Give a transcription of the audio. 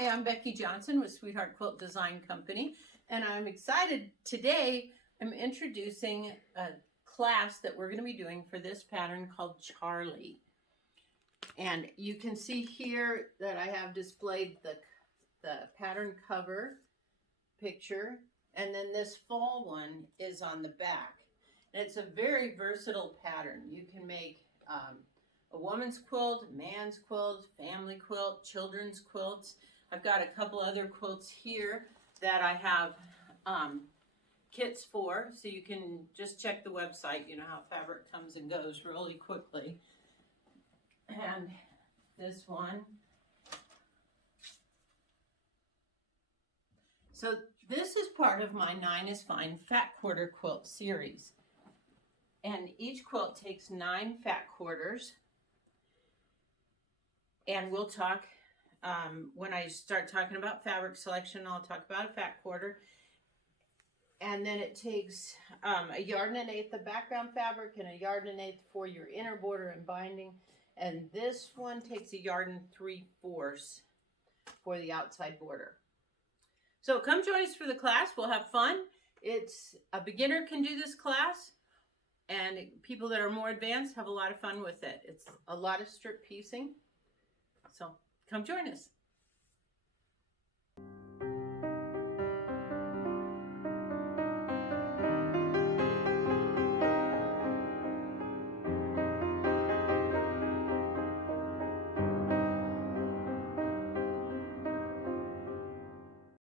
Hi, I'm Becky Johnson with Sweetheart Quilt Design Company, and I'm excited today. I'm introducing a class that we're going to be doing for this pattern called Charlie. And you can see here that I have displayed the pattern cover picture, and then this fall one is on the back. And it's a very versatile pattern. You can make a woman's quilt, a man's quilt, family quilt, children's quilts. I've got a couple other quilts here that I have kits for, so you can just check the website. You know how fabric comes and goes really quickly. And this one. So this is part of my 9 is Fine Fat Quarter Quilt series. And each quilt takes 9 fat quarters. And we'll talk, when I start talking about fabric selection, I'll talk about a fat quarter. And then it takes 1.1 yards of background fabric and 1.1 yards for your inner border and binding. And this one takes 1 3/4 yards for the outside border. So come join us for the class. We'll have fun. It's a beginner can do this class, and people that are more advanced have a lot of fun with it. It's a lot of strip piecing. So come join us.